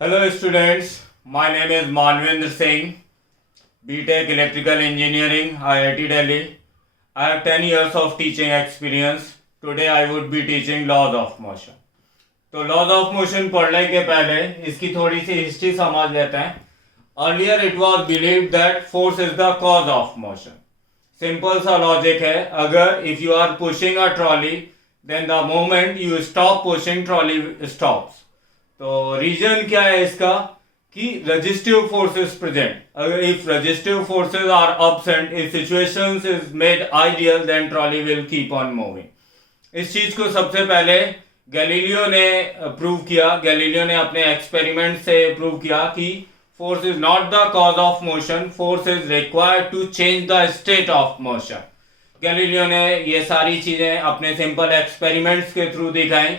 Hello students, my name is Manvinder Singh, BTech Electrical Engineering, IIT Delhi. I have 10 years of teaching experience. Today I would be teaching laws of motion. तो laws of motion पढ़ने के पहले इसकी थोड़ी सी history समझ लेते हैं. Earlier it was believed that force is the cause of motion. Simple सा logic है. अगर if you are pushing a trolley, then the moment you stop pushing, trolley stops. तो रीजन क्या है इसका कि रेजिस्टिव फोर्सेस प्रेजेंट. अगर if resistive forces are absent, if situations is made ideal, then trolley will keep on moving. इस चीज को सबसे पहले गैलीलियो ने प्रूव किया. गैलीलियो ने अपने एक्सपेरिमेंट से प्रूव किया कि force is not the cause of motion, force is required to change the state of motion. Galileo ने ये सारी चीजें अपने सिंपल एक्सपेरिमेंट्स के थ्रू दिखाई.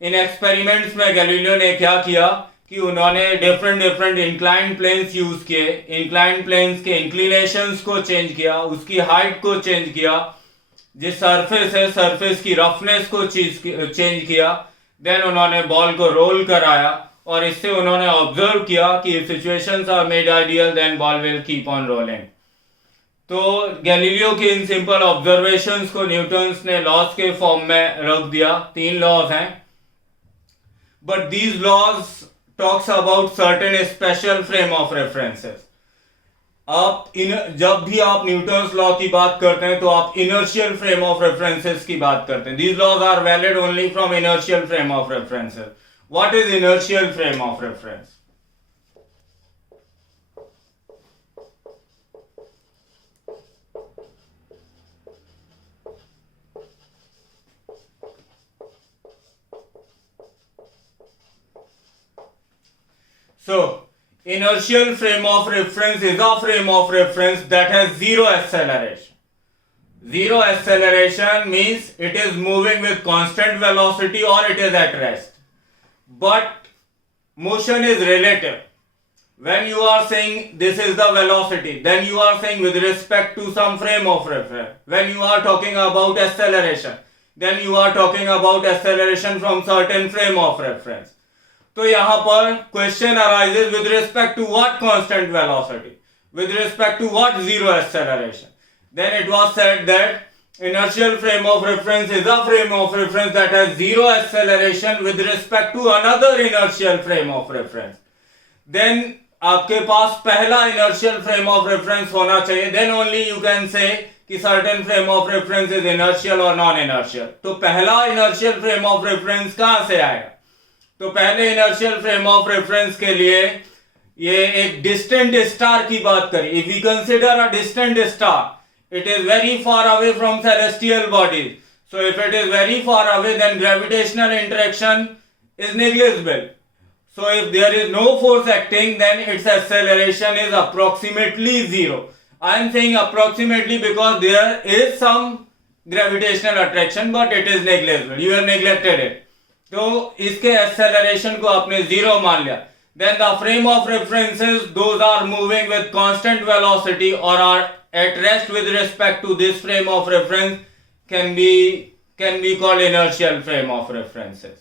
इन एक्सपेरिमेंट्स में गैलीलियो ने क्या किया कि उन्होंने डिफरेंट इंक्लाइंड प्लेन्स यूज किए. इंक्लाइंड प्लेन्स के इंक्लिनेशंस को चेंज किया, उसकी हाइट को चेंज किया, जिस सरफेस है सरफेस की रफनेस को चेंज किया. देन उन्होंने बॉल को रोल कराया और इससे उन्होंने ऑब्जर्व किया कि if situations are made ideal then ball will keep on rolling. तो गैलीलियो के इन सिंपल ऑब्जर्वेशंस को न्यूटन्स ने लॉज के फॉर्म में रख दिया. 3 लॉज हैं. But these laws talks about certain special frame of references. जब भी आप न्यूटन्स लॉ की बात करते हैं तो आप इनर्शियल फ्रेम ऑफ रेफरेंसेस की बात करते हैं. These laws are valid only from inertial frame of references. What is inertial frame of reference? So, inertial frame of reference is a frame of reference that has zero acceleration. Zero acceleration means it is moving with constant velocity or it is at rest. But motion is relative. When you are saying this is the velocity, then you are saying with respect to some frame of reference. When you are talking about acceleration, then you are talking about acceleration from certain frame of reference. तो यहां पर question arises with respect to what constant velocity, with respect to what zero acceleration. Then it was said that inertial frame of reference is a frame of reference that has zero acceleration with respect to another inertial frame of reference. Then आपके पास पहला inertial frame of reference होना चाहिए. Then only you can say कि certain frame of reference is inertial or non-inertial. तो पहला inertial frame of reference कहां से आएगा? तो पहले इनर्शियल फ्रेम ऑफ रेफरेंस के लिए ये एक डिस्टेंट स्टार की बात करें. If we consider a distant star, it is very far away from celestial bodies. So if it is very far away then gravitational interaction is negligible. So if there is no force acting then its acceleration is approximately zero. I am saying approximately because there is some gravitational attraction but it is negligible. You have neglected it. तो इसके acceleration को आपने zero मान लिया. Then the frame of references those are moving with constant velocity और are at rest with respect to this frame of reference can be called inertial frame of references.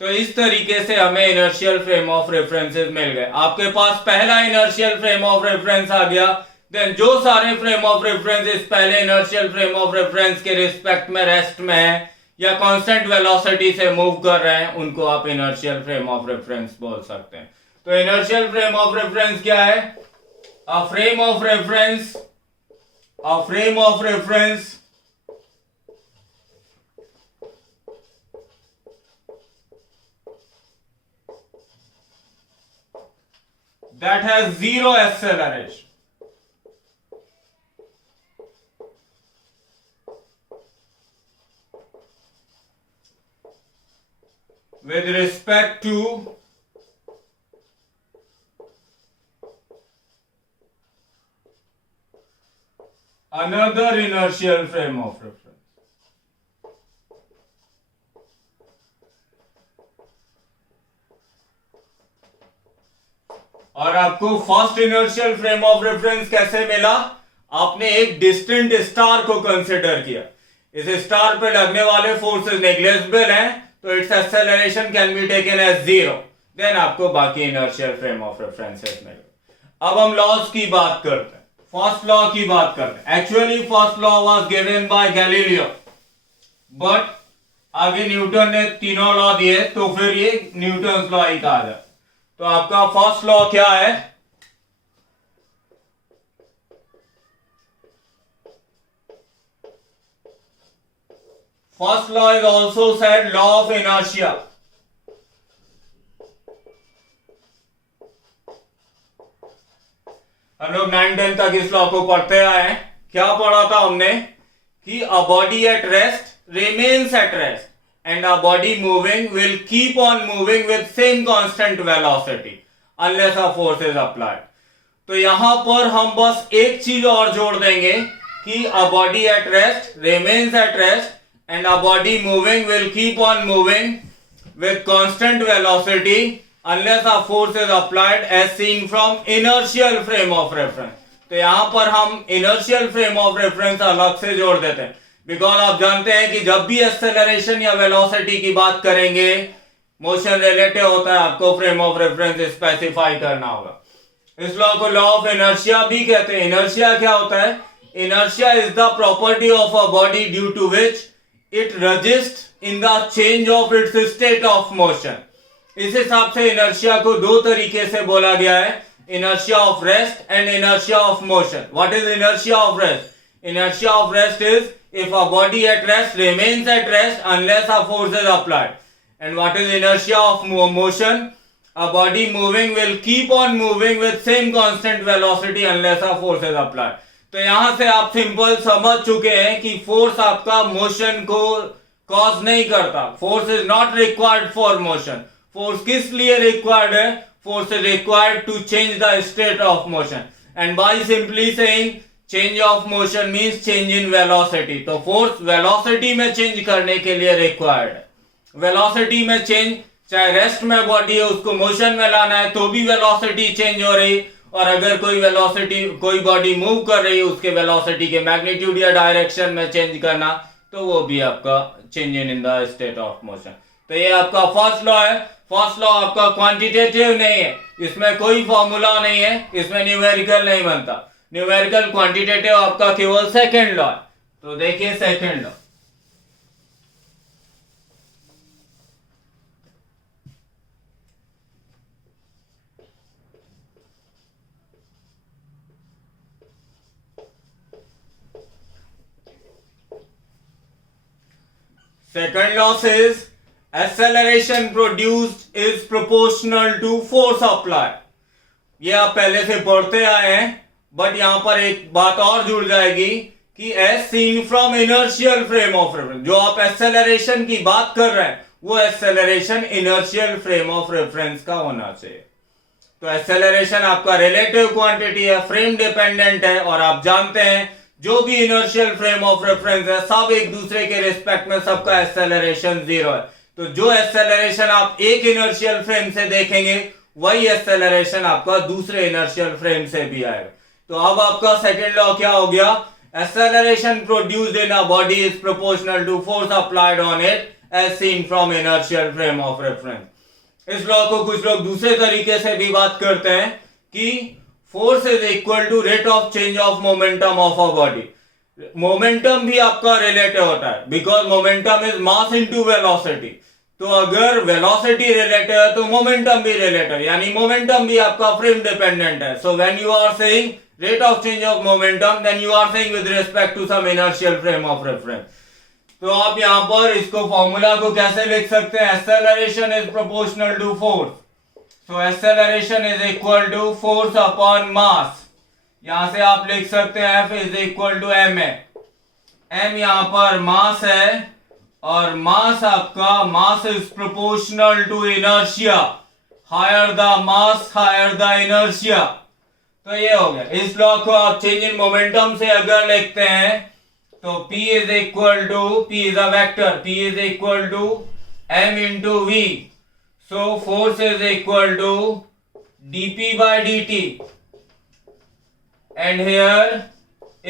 तो इस तरीके से हमें इनर्शियल फ्रेम ऑफ रेफरेंसेस मिल गए. आपके पास पहला इनर्शियल फ्रेम ऑफ रेफरेंस आ गया. देन जो सारे फ्रेम ऑफ रेफरेंस इस पहले इनर्शियल फ्रेम ऑफ रेफरेंस के रिस्पेक्ट में रेस्ट में है या कांस्टेंट वेलोसिटी से मूव कर रहे हैं, उनको आप इनर्शियल फ्रेम ऑफ रेफरेंस बोल सकते हैं. तो इनर्शियल फ्रेम ऑफ रेफरेंस क्या है? A frame of reference that has zero acceleration. With respect to another inertial frame of reference. और आपको first inertial frame of reference कैसे मिला? आपने एक डिस्टेंट स्टार को कंसिडर किया. इस स्टार पे लगने वाले फोर्सेस नेग्लिजिबल हैं, तो its acceleration can be taken as zero. Then आपको बाकी इनर्शियल फ्रेम ऑफ रेफरेंसेस मिलेगा। अब हम लॉज की बात करते हैं, फर्स्ट लॉ की बात करते हैं। Actually first law was given by Galileo, but आगे न्यूटन ने तीनों लॉ दिए तो फिर ये न्यूटन लॉ ही कहा जाए। तो आपका फर्स्ट लॉ क्या है? First law is also said law of inertia. हम लोग 9-10 तक इस लॉ को पढ़ते आए हैं। क्या पढ़ा था हमने कि a body at rest remains at rest and a body moving will keep on moving with same constant velocity unless a force is applied। तो यहां पर हम बस एक चीज और जोड़ देंगे कि a body at rest remains at rest and a body moving will keep on moving with constant velocity unless a force is applied as seen from inertial frame of reference। तो यहां पर हम inertial frame of reference अलग से जोड़ देते हैं, because आप जानते हैं कि जब भी एक्सेलरेशन या वेलोसिटी की बात करेंगे मोशन रिलेटिव होता है, आपको फ्रेम ऑफ रेफरेंस स्पेसिफाई करना होगा। इस लॉ को लॉ ऑफ इनर्शिया भी कहते हैं। इनर्शिया क्या होता है? Inertia is the property of a body due to which it resist in the change of its state of motion. इस हिसाब से इनर्शिया को दो तरीके से बोला गया है, inertia of rest and inertia of motion। What is inertia of rest? Inertia of rest is if a body at rest remains at rest unless a force is applied। And what is inertia of motion? A body moving will keep on moving with same constant velocity unless a force is applied। तो यहां से आप simple समझ चुके हैं कि force आपका motion को कॉज नहीं करता। Force is not required for motion. Force किस लिए रिक्वायर्ड है? Force is required to change the state of motion, and by simply saying change of motion means change in velocity। तो force velocity में change करने के लिए required है। velocity में change, चाहे रेस्ट में बॉडी है उसको मोशन में लाना है तो भी वेलोसिटी चेंज हो रही, और अगर कोई बॉडी मूव कर रही है उसके वेलोसिटी के मैग्नीट्यूड या डायरेक्शन में चेंज करना तो वो भी आपका change in the state of motion. तो ये आपका फर्स्ट लॉ है। फर्स्ट लॉ आपका क्वांटिटेटिव नहीं है, इसमें कोई फॉर्मूला नहीं है, इसमें न्यूमेरिकल नहीं बनता। न्यूमेरिकल क्वांटिटेटिव आपका केवल सेकंड लॉ है। तो देखिए second law, second law says acceleration produced is proportional to force applied। ये आप पहले से पढ़ते आए हैं, बट यहां पर एक बात और जुड़ जाएगी कि as seen from inertial frame of reference, जो आप एक्सेलरेशन की बात कर रहे हैं वो acceleration inertial frame of reference का होना चाहिए। तो एक्सेलरेशन आपका रिलेटिव क्वांटिटी है, फ्रेम डिपेंडेंट है, और आप जानते हैं जो भी इनर्शियल फ्रेम ऑफ रेफरेंस है सब एक दूसरे के रिस्पेक्ट में सबका एक्सेलरेशन जीरो है। तो जो एक्सेलरेशन आप एक इनर्शियल फ्रेम से देखेंगे वही एक्सेलरेशन आपका दूसरे इनर्शियल फ्रेम से भी आएगा। तो अब आपका सेकंड लॉ क्या हो गया? Acceleration produced in a body is proportional to force applied on it as seen from inertial frame of reference. इस लॉ को कुछ लोग दूसरे तरीके से भी बात करते हैं कि force is equal to rate of change of momentum of a body. Momentum भी आपका रिलेटिव होता है, because momentum is mass into velocity. तो अगर वेलोसिटी रिलेटिव है तो मोमेंटम भी रिलेटिव, यानी मोमेंटम भी आपका फ्रेम डिपेंडेंट है। So when you are saying rate of change of momentum then you are saying with respect to some inertial frame of reference. तो आप यहां पर इसको फॉर्मूला को कैसे लिख सकते हैं? Acceleration is proportional to force. So acceleration is equal to force upon mass। यहां से आप लिख सकते हैं F is equal to ma। m यहां पर मास है, और मास आपका mass is proportional to inertia. Higher the mass higher the inertia. तो ये हो गया। इस लॉ को आप चेंज इन मोमेंटम से अगर लिखते हैं तो P is equal to, P is a vector, P is equal to m into v। So force is equal to dp by dt, and here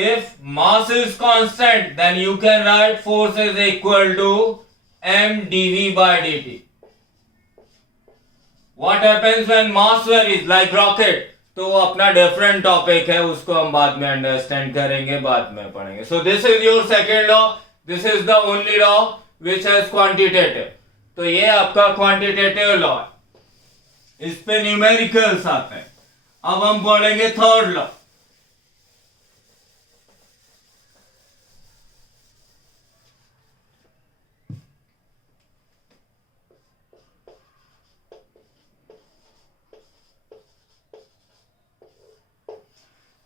if mass is constant then you can write force is equal to m dv by dt। What happens when mass varies like rocket, तो वो अपना different topic है, उसको हम बाद में understand करेंगे, बाद में पढ़ेंगे. सो this is your second law. This is the only law which has quantitative. तो ये आपका क्वांटिटेटिव लॉ है, इस पे न्यूमेरिकल्स आते हैं. अब हम पढ़ेंगे third law.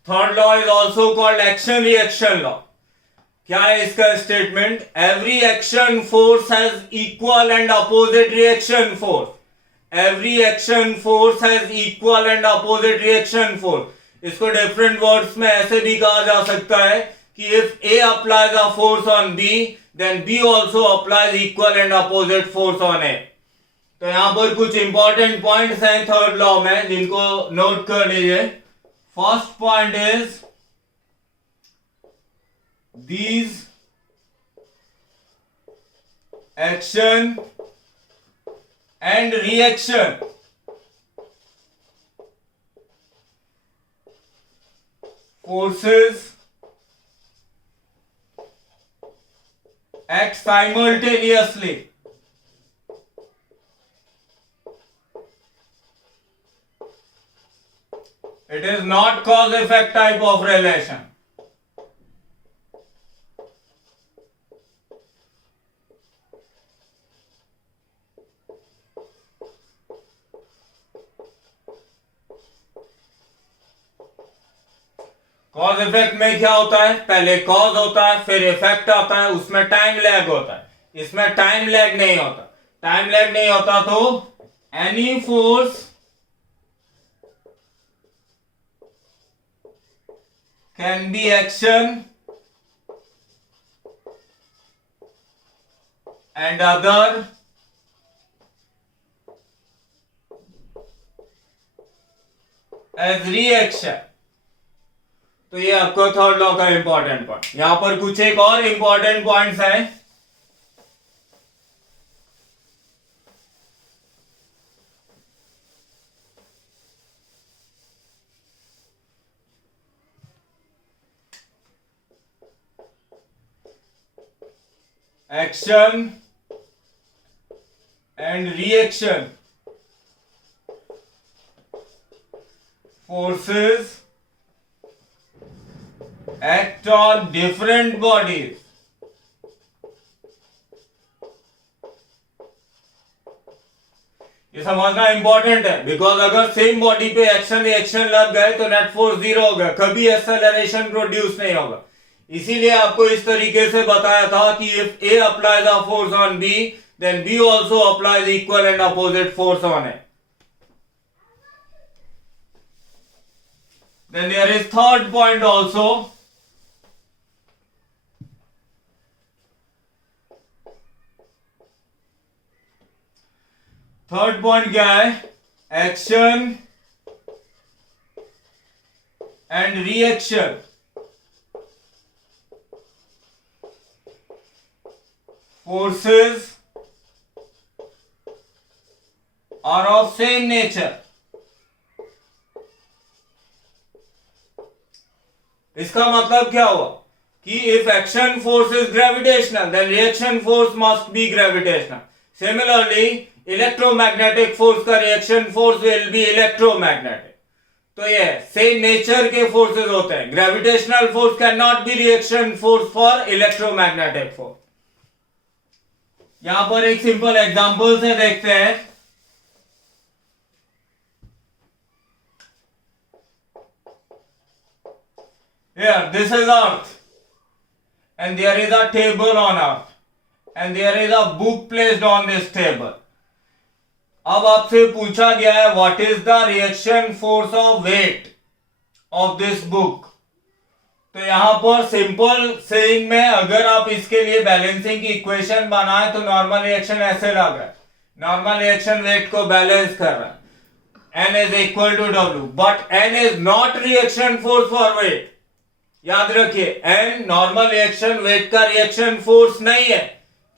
Third law is also called action reaction law. क्या है इसका statement? Every action force has equal and opposite reaction force. Every action force has equal and opposite reaction force. इसको डिफरेंट वर्ड्स में ऐसे भी कहा जा सकता है कि if A applies a force on B, then B also applies equal and opposite force on A. तो यहां पर कुछ इंपॉर्टेंट पॉइंट्स हैं थर्ड लॉ में, जिनको नोट कर लीजिए. First point is these action and reaction forces act simultaneously. It is not cause effect type of relation. Cause effect में क्या होता है? पहले कॉज होता है, फिर इफेक्ट आता है, उसमें टाइम लैग होता है. इसमें टाइम लैग नहीं होता. टाइम लैग नहीं होता तो any force can be action and other as reaction. तो ये आपको थर्ड लॉ का इंपॉर्टेंट पॉइंट. यहां पर कुछ एक और इंपॉर्टेंट पॉइंट्स हैं. Action and reaction forces act on different bodies. ये समझना इंपॉर्टेंट है, बिकॉज अगर सेम बॉडी पे एक्शन रिएक्शन लग गए तो नेट फोर्स जीरो होगा, कभी एक्सेलरेशन प्रोड्यूस नहीं होगा. इसीलिए आपको इस तरीके से बताया था कि if A applies a force on B, then B also applies equal and opposite force on A. Then there is third point also. Third point क्या है? Action and reaction forces are of same nature. इसका मतलब क्या हुआ कि if action force is gravitational, then reaction force must be gravitational. Similarly electromagnetic force का reaction force will be electromagnetic. तो ये सेम नेचर के फोर्सेस होते हैं. Gravitational force can not be reaction force for electromagnetic force. यहां पर एक simple example से देखते हैं. Here, this is Earth, and there is a table on Earth, and there is a book placed on this table. अब आपसे पूछा गया है what is the reaction force of weight of this book. तो यहां पर सिंपल सेइंग में अगर आप इसके लिए बैलेंसिंग की इक्वेशन बनाए तो नॉर्मल रिएक्शन ऐसे लग रहा है. नॉर्मल रिएक्शन वेट को बैलेंस कर रहा है. N is equal to W, but N is not reaction force for weight. याद रखिए, N नॉर्मल रिएक्शन वेट का रिएक्शन फोर्स नहीं है.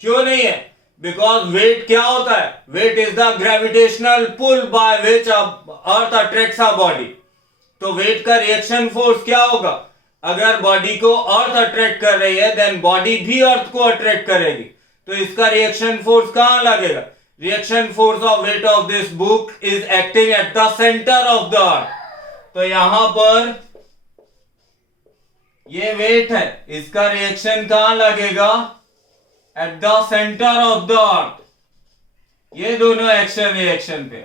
क्यों नहीं है? बिकॉज वेट क्या होता है, weight is the gravitational pull by which earth attracts a body. तो वेट का रिएक्शन फोर्स क्या होगा, अगर बॉडी को अर्थ अट्रैक्ट कर रही है देन बॉडी भी अर्थ को अट्रैक्ट करेगी, तो इसका रिएक्शन फोर्स कहां लगेगा, reaction force of weight of this book is acting at the centre of the earth. तो यहां पर ये वेट है, इसका रिएक्शन कहां लगेगा, at the centre of the earth. ये दोनों एक्शन रिएक्शन पे।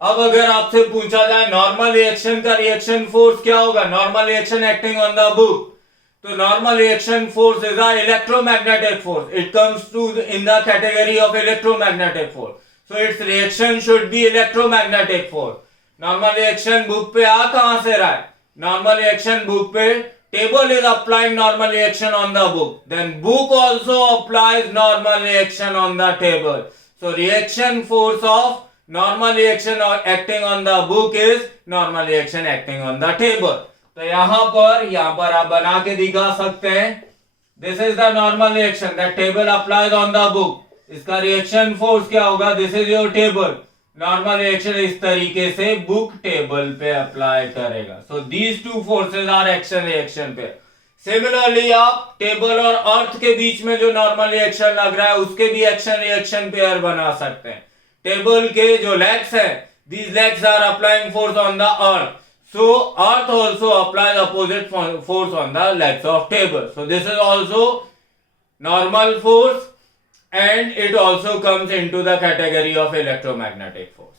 अब अगर आपसे पूछा जाए नॉर्मल रिएक्शन का रिएक्शन फोर्स क्या होगा, normal reaction acting on the book, तो normal reaction force is a electromagnetic force, it comes to in the category of electromagnetic force, so its reaction should be electromagnetic force. Normal reaction book पे आ कहां से रहा है, normal reaction book पे table is applying normal reaction on the book, then book also applies normal reaction on the table, so reaction force of normal reaction or acting on the book is normal reaction acting on the table। तो यहां पर आप बना के दिखा सकते हैं, this is the normal reaction that table applies on the book, इसका रिएक्शन फोर्स क्या होगा, this is your table, normal reaction इस तरीके से बुक टेबल पे अप्लाई करेगा। So these two forces are action reaction पे। सिमिलरली आप टेबल और अर्थ के बीच में जो नॉर्मल रिएक्शन लग रहा है उसके भी एक्शन रिएक्शन पेयर बना सकते हैं। टेबल के जो लेग्स है, these legs are applying force on the earth, so earth also applies opposite force on the legs of table, so this is also normal force and it also comes into the category of electromagnetic force।